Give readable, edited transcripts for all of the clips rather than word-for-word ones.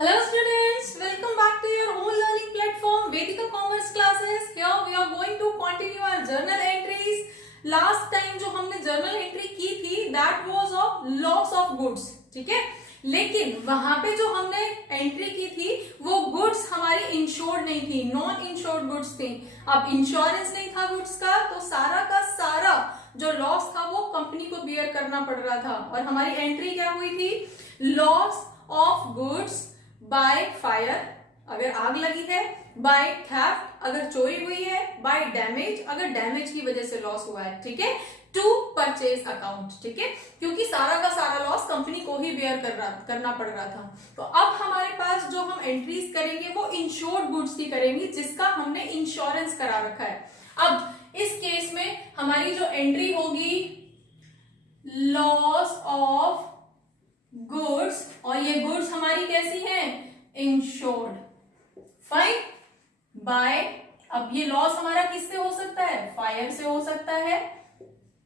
Hello students, welcome back to your own learning platform Vedika Commerce classes. Here we are going to continue our journal entries. Last time जो हमने journal entry की थी that was of loss of goods, ठीक है? लेकिन वहां पे जो हमने एंट्री की थी वो गुड्स हमारी इंश्योर्ड नहीं थी, नॉन इंश्योर्ड गुड्स थी. अब इंश्योरेंस नहीं था गुड्स का तो सारा का सारा जो लॉस था वो कंपनी को बियर करना पड़ रहा था. और हमारी एंट्री क्या हुई थी? Loss of goods by fire अगर आग लगी है, बाय थेफ्ट अगर चोरी हुई है, बाय डैमेज अगर डैमेज की वजह से लॉस हुआ है, ठीक है, टू परचेज अकाउंट, ठीक है, क्योंकि सारा का सारा लॉस कंपनी को ही बेयर करना पड़ रहा था. तो अब हमारे पास जो हम एंट्रीज करेंगे वो इंश्योर्ड गुड्स की करेंगे जिसका हमने इंश्योरेंस करा रखा है. अब इस केस में हमारी जो एंट्री होगी लॉस ऑफ गुड्स, और ये गुड्स हमारी कैसी है? इंश्योर्ड. फाइन. बाय, अब ये लॉस हमारा किससे हो सकता है? फायर से हो सकता है,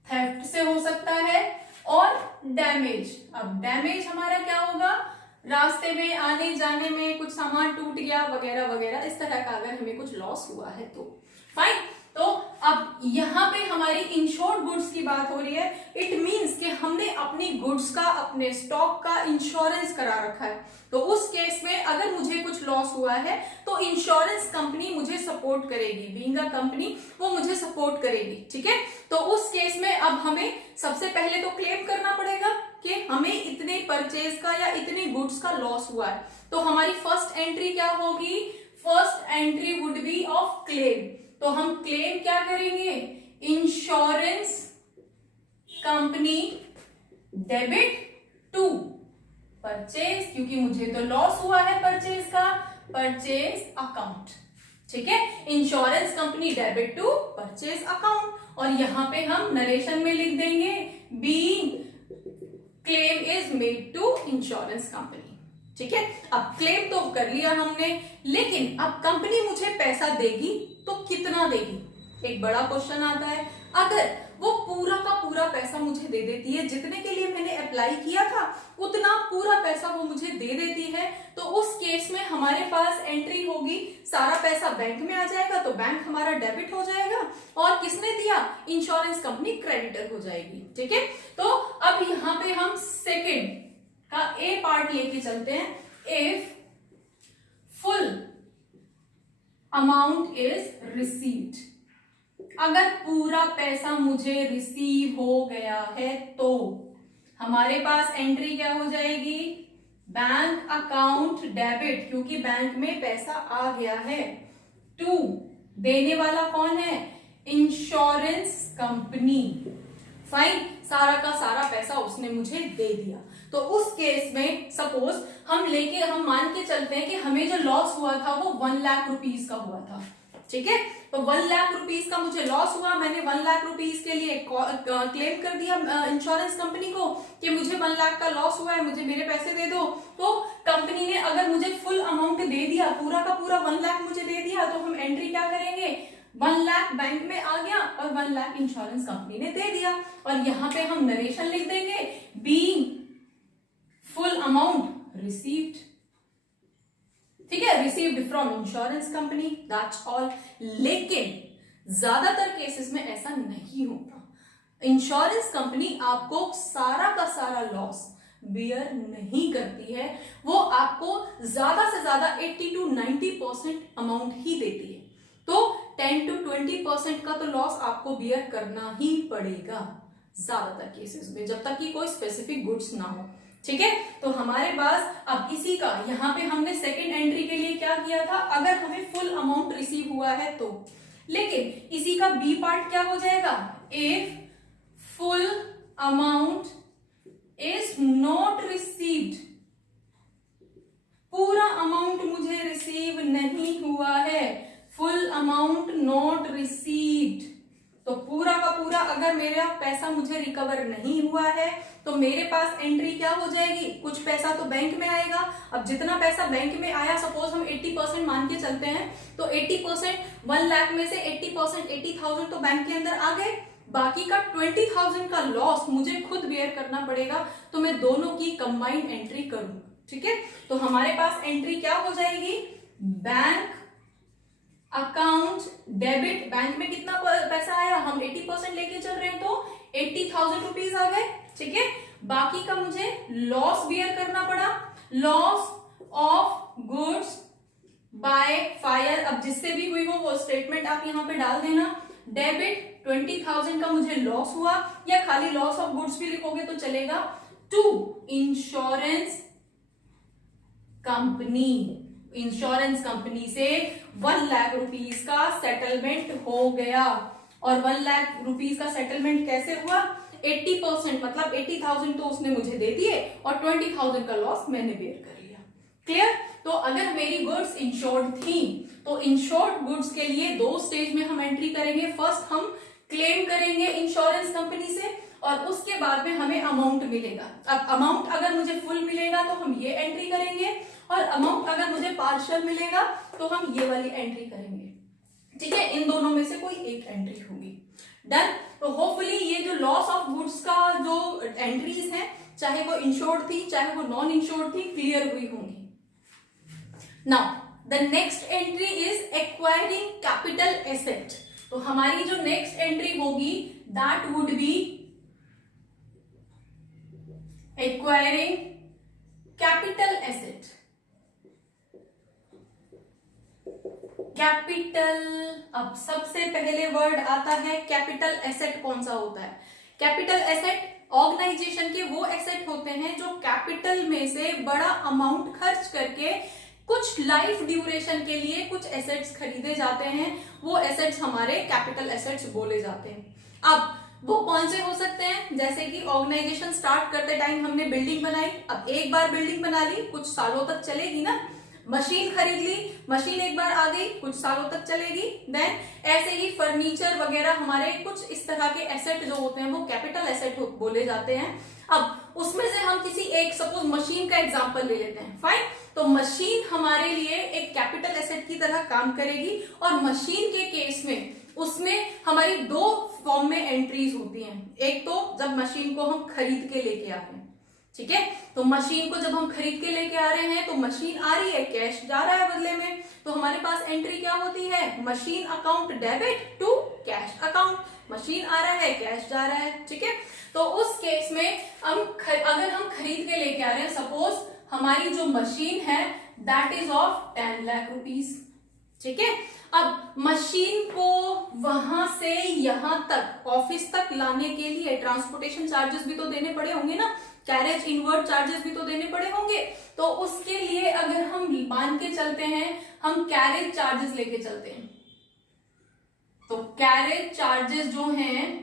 थेफ्ट से हो सकता है और डैमेज. अब डैमेज हमारा क्या होगा? रास्ते में आने जाने में कुछ सामान टूट गया वगैरह वगैरह, इस तरह का अगर हमें कुछ लॉस हुआ है तो. फाइन. तो अब यहाँ पे हमारी इंश्योर्ड गुड्स की बात हो रही है. इट मींस कि हमने अपनी गुड्स का, अपने स्टॉक का इंश्योरेंस करा रखा है. तो उस केस में अगर मुझे कुछ लॉस हुआ है तो इंश्योरेंस कंपनी मुझे सपोर्ट करेगी. बीइंग अ कंपनी वो मुझे सपोर्ट करेगी, ठीक है. तो उस केस में अब हमें सबसे पहले तो क्लेम करना पड़ेगा कि हमें इतने परचेज का या इतने गुड्स का लॉस हुआ है. तो हमारी फर्स्ट एंट्री क्या होगी? First entry would be of claim. तो हम क्लेम क्या करेंगे? Insurance company debit to purchase, क्योंकि मुझे तो लॉस हुआ है परचेज का, परचेज अकाउंट, ठीक है. Insurance company debit to purchase account. और यहां पे हम नरेशन में लिख देंगे being claim is made to insurance company, ठीक है. अब क्लेम तो कर लिया हमने, लेकिन अब कंपनी मुझे पैसा देगी तो कितना देगी? एक बड़ा क्वेश्चन आता है. अगर वो पूरा का पूरा पैसा मुझे दे देती है, जितने के लिए मैंने अप्लाई किया था उतना पूरा पैसा वो मुझे दे देती है, तो उस केस में हमारे पास एंट्री होगी सारा पैसा बैंक में आ जाएगा, तो बैंक हमारा डेबिट हो जाएगा और किसने दिया? इंश्योरेंस कंपनी क्रेडिटर हो जाएगी, ठीक है. तो अब यहां पे हम सेकेंड का ए पार्ट लेके चलते हैं. If full amount is received, अगर पूरा पैसा मुझे रिसीव हो गया है तो हमारे पास एंट्री क्या हो जाएगी? बैंक अकाउंट डेबिट, क्योंकि बैंक में पैसा आ गया है. टू, देने वाला कौन है? Insurance company. फाइन. सारा का सारा पैसा उसने मुझे दे दिया. तो उस केस में सपोज हम मान के चलते हैं कि हमें जो लॉस हुआ था वो 1 लाख रुपीस का हुआ था, ठीक है. तो 1 लाख रुपीस का मुझे लॉस हुआ, मैंने 1 लाख रुपीस के लिए क्लेम कर दिया इंश्योरेंस कंपनी को कि मुझे 1 लाख का लॉस हुआ है, मुझे मेरे पैसे दे दो. तो कंपनी ने अगर मुझे फुल अमाउंट दे दिया, पूरा का पूरा 1 लाख मुझे दे दिया, तो हम एंट्री क्या करेंगे? 1 लाख बैंक में आ गया और 1 लाख इंश्योरेंस कंपनी ने दे दिया. और यहां पे हम नरेशन लिख देंगे बीइंग फुल अमाउंट रिसीव्ड, ठीक है, received from insurance company. That's all. लेकिन ज्यादातर केसेस में ऐसा नहीं होता. इंश्योरेंस कंपनी आपको सारा का सारा लॉस बियर नहीं करती है. वो आपको ज्यादा से ज्यादा 80 to 90% अमाउंट ही देती है. तो 10 to 20% का तो लॉस आपको बियर करना ही पड़ेगा ज्यादातर केसेस में, जब तक कि कोई स्पेसिफिक गुड्स ना हो, ठीक है. तो हमारे पास अब इसी का यहां पे हमने सेकेंड एंट्री के लिए क्या किया था? अगर हमें फुल अमाउंट रिसीव हुआ है तो. लेकिन इसी का बी पार्ट क्या हो जाएगा? If full amount is not received, पूरा अमाउंट मुझे रिसीव नहीं हुआ है, फुल अमाउंट नॉट रिसीव्ड. तो पूरा का पूरा अगर मेरा पैसा मुझे रिकवर नहीं हुआ है तो मेरे पास एंट्री क्या हो जाएगी? कुछ पैसा तो बैंक में आएगा. अब जितना पैसा बैंक में आया, सपोज हम 80% मान के चलते हैं, तो 80% 1 लाख में से 80% 80,000 तो बैंक के अंदर आ गए. बाकी का 20,000 का लॉस मुझे खुद बेयर करना पड़ेगा. तो मैं दोनों की कंबाइंड एंट्री करूंगा. ठीक है, तो हमारे पास एंट्री क्या हो जाएगी, बैंक अकाउंट डेबिट, बैंक में कितना पैसा आया, हम 80% लेके चल रहे हैं तो 80,000 रुपीज आ गए, ठीक है। बाकी का मुझे लॉस बियर करना पड़ा, loss of goods by fire, अब जिससे भी हुई वो स्टेटमेंट आप यहां पे डाल देना। डेबिट 20,000 का मुझे लॉस हुआ, या खाली लॉस ऑफ गुड्स भी लिखोगे तो चलेगा, to insurance company, insurance company से 1 लाख रुपीस का सेटलमेंट हो गया। और 1 लाख रुपीस का सेटलमेंट कैसे हुआ, 80%, मतलब 80,000 तो उसने मुझे दे दिए और 20,000 का लॉस मैंने बेयर कर लिया। क्लियर। तो अगर मेरी गुड्स इंश्योर्ड थी तो इंश्योर्ड गुड्स के लिए 2 स्टेज में हम एंट्री करेंगे। फर्स्ट हम क्लेम करेंगे इंश्योरेंस कंपनी से और उसके बाद में हमें अमाउंट मिलेगा। अब अमाउंट अगर मुझे फुल मिलेगा तो हम ये एंट्री करेंगे, और अमाउंट अगर मुझे पार्शियल मिलेगा तो हम ये वाली एंट्री करेंगे, ठीक है। इन दोनों में से कोई एक एंट्री होगी। डन। तो होपफुली ये जो लॉस ऑफ गुड्स का जो एंट्रीज हैं, चाहे वो इंश्योर्ड थी चाहे वो नॉन इंश्योर्ड थी, क्लियर हुई होंगी। Now the next entry is acquiring capital asset. तो हमारी जो नेक्स्ट एंट्री होगी that would be acquiring capital asset. Capital, अब सबसे पहले वर्ड आता है कैपिटल एसेट। कौन सा होता है कैपिटल एसेट? ऑर्गेनाइजेशन के वो एसेट होते हैं जो कैपिटल में से बड़ा अमाउंट खर्च करके कुछ लाइफ ड्यूरेशन के लिए कुछ एसेट्स खरीदे जाते हैं, वो एसेट्स हमारे कैपिटल एसेट्स बोले जाते हैं। अब वो कौन से हो सकते हैं, जैसे कि ऑर्गेनाइजेशन स्टार्ट करते टाइम हमने बिल्डिंग बनाई, अब एक बार बिल्डिंग बना ली कुछ सालों तक चलेगी ना। मशीन खरीद ली, मशीन एक बार आ गई कुछ सालों तक चलेगी। देन ऐसे ही फर्नीचर वगैरह हमारे कुछ इस तरह के एसेट जो होते हैं वो कैपिटल एसेट बोले जाते हैं। अब उसमें से हम किसी एक, सपोज मशीन का एग्जांपल ले लेते हैं, फाइन। तो मशीन हमारे लिए एक कैपिटल एसेट की तरह काम करेगी, और मशीन के केस में उसमें हमारी 2 फॉर्म में एंट्रीज होती हैं। एक तो जब मशीन को हम खरीद के लेके आते हैं, ठीक है, तो मशीन को जब हम खरीद के लेके आ रहे हैं तो मशीन आ रही है, कैश जा रहा है बदले में, तो हमारे पास एंट्री क्या होती है, machine account debit to cash account. Machine आ रहा है, कैश जा रहा है, ठीक है। तो उस केस में अगर हम खरीद के लेके आ रहे हैं, सपोज हमारी जो मशीन है that is of 10 lakh rupees, ठीक है। अब मशीन को वहां से यहां तक ऑफिस तक लाने के लिए ट्रांसपोर्टेशन चार्जेस भी तो देने पड़े होंगे ना, कैरेज इनवर्ट चार्जेस भी तो देने पड़े होंगे। तो उसके लिए अगर हम मान के चलते हैं, हम कैरेज चार्जेस लेके चलते हैं, तो कैरेज चार्जेस जो हैं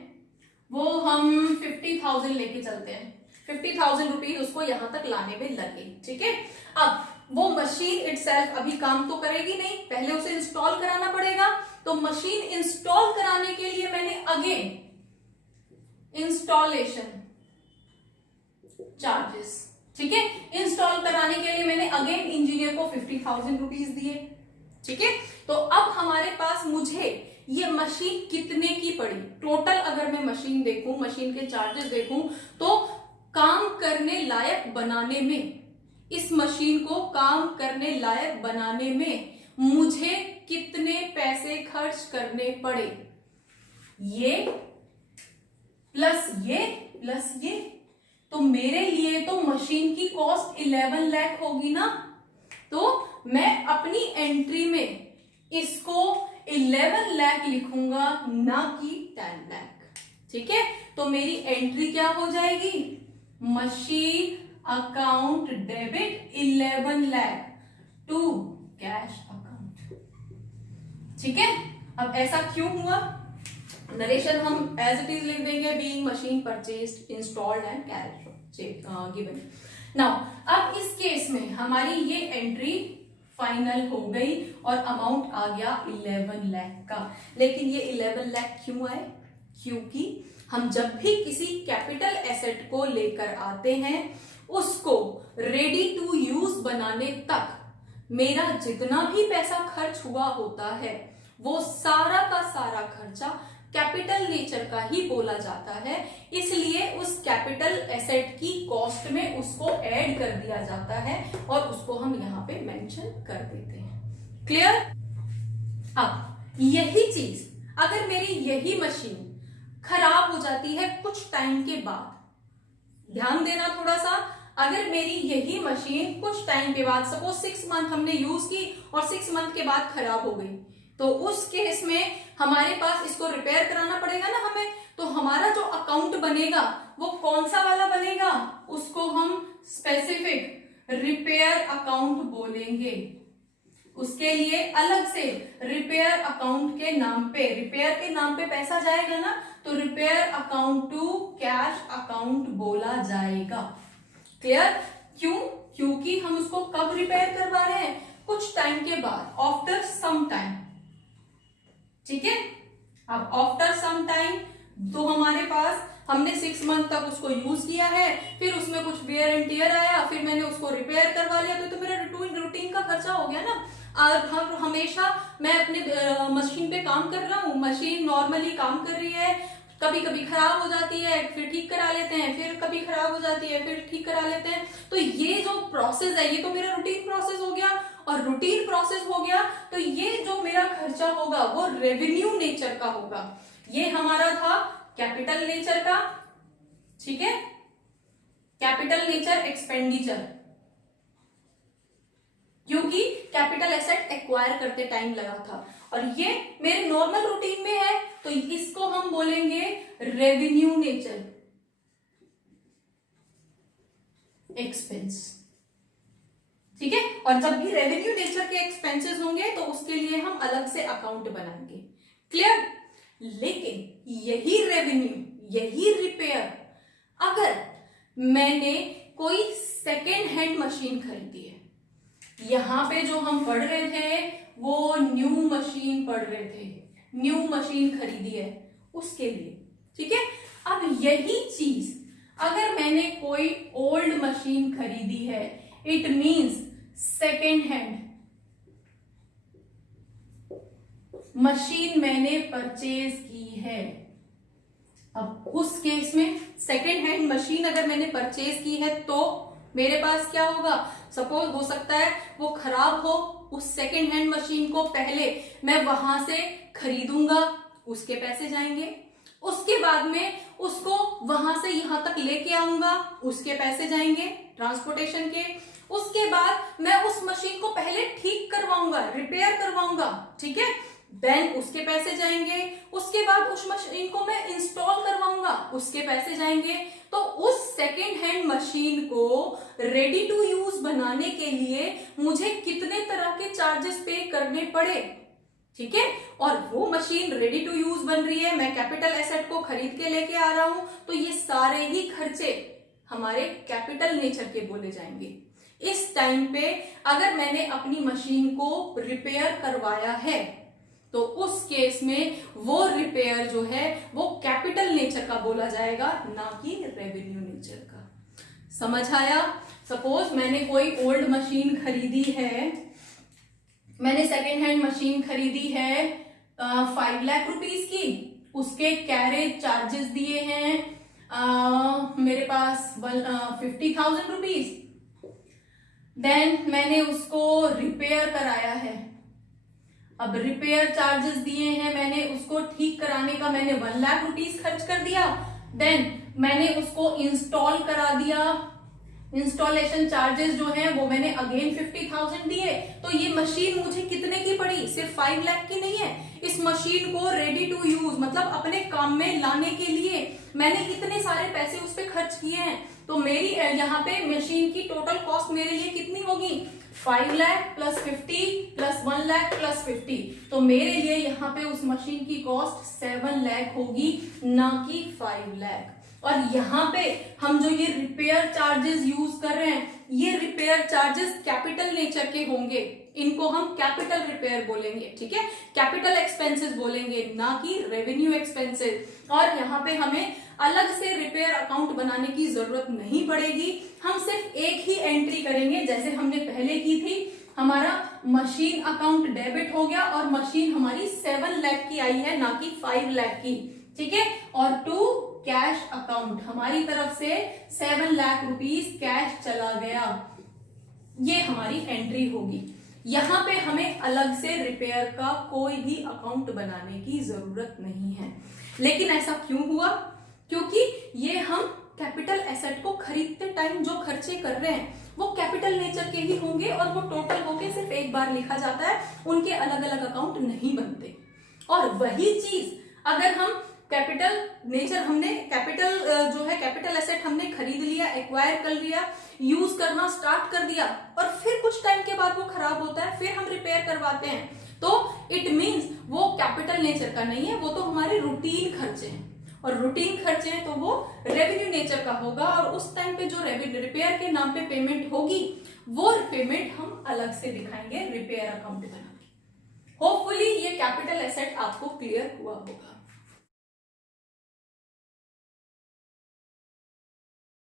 वो हम 50,000 लेके चलते हैं। 50,000 रुपीज उसको यहां तक लाने में लगे, ठीक है। अब वो मशीन इटसेल्फ अभी काम तो करेगी नहीं, पहले उसे इंस्टॉल कराना पड़ेगा। तो मशीन इंस्टॉल कराने के लिए मैंने अगेन इंस्टॉलेशन चार्जेस, ठीक है, इंस्टॉल कराने के लिए मैंने अगेन इंजीनियर को 50,000 रुपीज दिए, ठीक है। तो अब हमारे पास मुझे ये मशीन कितने की पड़ी, टोटल अगर मैं मशीन देखूं, मशीन के चार्जेस देखूं, तो काम करने लायक बनाने में, इस मशीन को काम करने लायक बनाने में मुझे कितने पैसे खर्च करने पड़े, ये प्लस ये, तो मेरे लिए तो मशीन की कॉस्ट 11 लाख होगी ना। तो मैं अपनी एंट्री में इसको 11 लाख लिखूंगा, ना कि 10 लाख, ठीक है। तो मेरी एंट्री क्या हो जाएगी, machine account debit 11 lakh to cash account, ठीक है। अब ऐसा क्यों हुआ, नरेशन हम एज इट इज लिख देंगे, being machine purchased, installed and carriage given. Now अब इस केस में हमारी ये एंट्री फाइनल हो गई और अमाउंट आ गया 11 लाख का। लेकिन ये 11 लाख क्यों आए, क्योंकि हम जब भी किसी कैपिटल एसेट को लेकर आते हैं, उसको रेडी टू यूज बनाने तक मेरा जितना भी पैसा खर्च हुआ होता है, वो सारा का सारा खर्चा कैपिटल नेचर का ही बोला जाता है, इसलिए उस कैपिटल एसेट की कॉस्ट में उसको ऐड कर दिया जाता है और उसको हम यहाँ पे मेंशन कर देते हैं। क्लियर? अब यही चीज अगर मेरी यही मशीन खराब हो जाती है कुछ टाइम के बाद, ध्यान देना थोड़ा सा, अगर मेरी यही मशीन कुछ टाइम के बाद, सपोज 6 मंथ हमने यूज की और 6 मंथ के बाद खराब हो गई, तो उस केस में हमारे पास इसको रिपेयर कराना पड़ेगा ना हमें। तो हमारा जो अकाउंट बनेगा वो कौन सा वाला बनेगा, उसको हम स्पेसिफिक रिपेयर अकाउंट बोलेंगे। उसके लिए अलग से रिपेयर अकाउंट के नाम पे, रिपेयर के नाम पे पैसा जाएगा ना, तो repair account to cash account बोला जाएगा। क्लियर? क्यों? क्योंकि हम उसको कब रिपेयर करवा रहे हैं, कुछ टाइम के बाद, आफ्टर सम टाइम। ठीक है? अब आफ्टर सम टाइम तो हमारे पास हमने 6 मंथ तक उसको यूज किया है, फिर उसमें कुछ वेयर एंड टियर आया, फिर मैंने उसको रिपेयर करवा लिया, तो मेरा रूटीन का खर्चा हो गया ना। और हमेशा मैं अपने मशीन पे काम कर रहा हूँ, मशीन नॉर्मली काम कर रही है, कभी कभी खराब हो जाती है, फिर ठीक करा लेते हैं, फिर कभी खराब हो जाती है, फिर ठीक करा लेते हैं। तो ये जो प्रोसेस है ये तो मेरा रूटीन प्रोसेस हो गया, और रूटीन प्रोसेस हो गया तो ये जो मेरा खर्चा होगा वो रेवेन्यू नेचर का होगा। ये हमारा था कैपिटल नेचर का। ठीक है? कैपिटल नेचर एक्सपेंडिचर, क्योंकि कैपिटल एसेट एक्वायर करते टाइम लगा था, और ये मेरे नॉर्मल रूटीन में है, तो इसको हम बोलेंगे रेवेन्यू नेचर एक्सपेंस। ठीक है? और जब भी रेवेन्यू नेचर के एक्सपेंसेस होंगे तो उसके लिए हम अलग से अकाउंट बनाएंगे। क्लियर? लेकिन यही रेवेन्यू, यही रिपेयर, अगर मैंने कोई सेकेंड हैंड मशीन खरीदी है, यहां पे जो हम पढ़ रहे थे वो न्यू मशीन पढ़ रहे थे, न्यू मशीन खरीदी है उसके लिए। ठीक है? अब यही चीज अगर मैंने कोई ओल्ड मशीन खरीदी है, it means second hand machine मैंने परचेज की है। अब उस केस में सेकेंड हैंड मशीन अगर मैंने परचेज की है तो मेरे पास क्या होगा, सपोज हो सकता है वो खराब हो, उस सेकेंड हैंड मशीन को पहले मैं वहां से खरीदूंगा, उसके पैसे जाएंगे, उसके बाद में उसको वहां से यहां तक लेके आऊंगा, उसके पैसे जाएंगे ट्रांसपोर्टेशन के, उसके बाद मैं उस मशीन को पहले ठीक करवाऊंगा, रिपेयर करवाऊंगा। ठीक है? देन उसके पैसे जाएंगे, उसके बाद उस मशीन को मैं इंस्टॉल करवाऊंगा, उसके पैसे जाएंगे। तो उस सेकेंड हैंड मशीन को रेडी टू यूज बनाने के लिए मुझे कितने तरह के चार्जेस पे करने पड़े। ठीक है? और वो मशीन रेडी टू यूज बन रही है, मैं कैपिटल एसेट को खरीद के लेके आ रहा हूं, तो ये सारे ही खर्चे हमारे कैपिटल नेचर के बोले जाएंगे। इस टाइम पे अगर मैंने अपनी मशीन को रिपेयर करवाया है तो उस केस में वो रिपेयर जो है वो कैपिटल नेचर का बोला जाएगा, ना कि रेवेन्यू नेचर का। समझ आया? सपोज मैंने कोई ओल्ड मशीन खरीदी है, मैंने सेकेंड हैंड मशीन खरीदी है 5 लाख रुपीस की, उसके कैरेज चार्जेस दिए हैं मेरे पास 50,000 रुपीज। देन मैंने उसको रिपेयर कराया है, अब रिपेयर चार्जेस दिए हैं मैंने, उसको ठीक कराने का मैंने 1 लाख रुपीस खर्च कर दिया। देन मैंने उसको इंस्टॉल करा दिया, इंस्टॉलेशन चार्जेस जो हैं वो मैंने अगेन 50,000 दिए। तो ये मशीन मुझे कितने की पड़ी, सिर्फ 5 लाख की नहीं है। इस मशीन को रेडी टू यूज मतलब अपने काम में लाने के लिए मैंने इतने सारे पैसे उस पर खर्च किए हैं। तो मेरी यहाँ पे मशीन की टोटल कॉस्ट मेरे लिए कितनी होगी, 5 lakh plus 50 plus 1 lakh plus 50। तो मेरे लिए यहाँ पे उस मशीन की कॉस्ट 7 लाख होगी, ना कि 5 लाख। और यहाँ पे हम जो ये रिपेयर चार्जेस यूज कर रहे हैं, ये रिपेयर चार्जेस कैपिटल नेचर के होंगे, इनको हम कैपिटल रिपेयर बोलेंगे। ठीक है? कैपिटल एक्सपेंसेस बोलेंगे, ना कि रेवेन्यू एक्सपेंसेस। और यहाँ पे हमें अलग से रिपेयर अकाउंट बनाने की जरूरत नहीं पड़ेगी, हम सिर्फ एक ही एंट्री करेंगे जैसे हमने पहले की थी, हमारा मशीन अकाउंट डेबिट हो गया और मशीन हमारी 7 लाख की आई है, ना कि 5 लाख की, ठीक है। और टू कैश अकाउंट, हमारी तरफ से 7 लाख रुपीस कैश चला गया, ये हमारी एंट्री होगी। यहां पे हमें अलग से रिपेयर का कोई भी अकाउंट बनाने की जरूरत नहीं है। लेकिन ऐसा क्यों हुआ? क्योंकि ये हम कैपिटल एसेट को खरीदते टाइम जो खर्चे कर रहे हैं वो कैपिटल नेचर के ही होंगे और वो टोटल होके सिर्फ एक बार लिखा जाता है, उनके अलग अलग अकाउंट नहीं बनते। और वही चीज अगर हम कैपिटल नेचर, हमने कैपिटल जो है कैपिटल एसेट हमने खरीद लिया, एक्वायर कर लिया, यूज करना स्टार्ट कर दिया और फिर कुछ टाइम के बाद वो खराब होता है, फिर हम रिपेयर करवाते हैं, तो इट मींस वो कैपिटल नेचर का नहीं है, वो तो हमारे रूटीन खर्चे हैं। और रूटीन खर्चे हैं तो वो रेवेन्यू नेचर का होगा और उस टाइम पे जो रिपेयर के नाम पे पेमेंट होगी वो पेमेंट हम अलग से दिखाएंगे रिपेयर अकाउंट बना के। होपफुली ये कैपिटल एसेट आपको क्लियर हुआ होगा।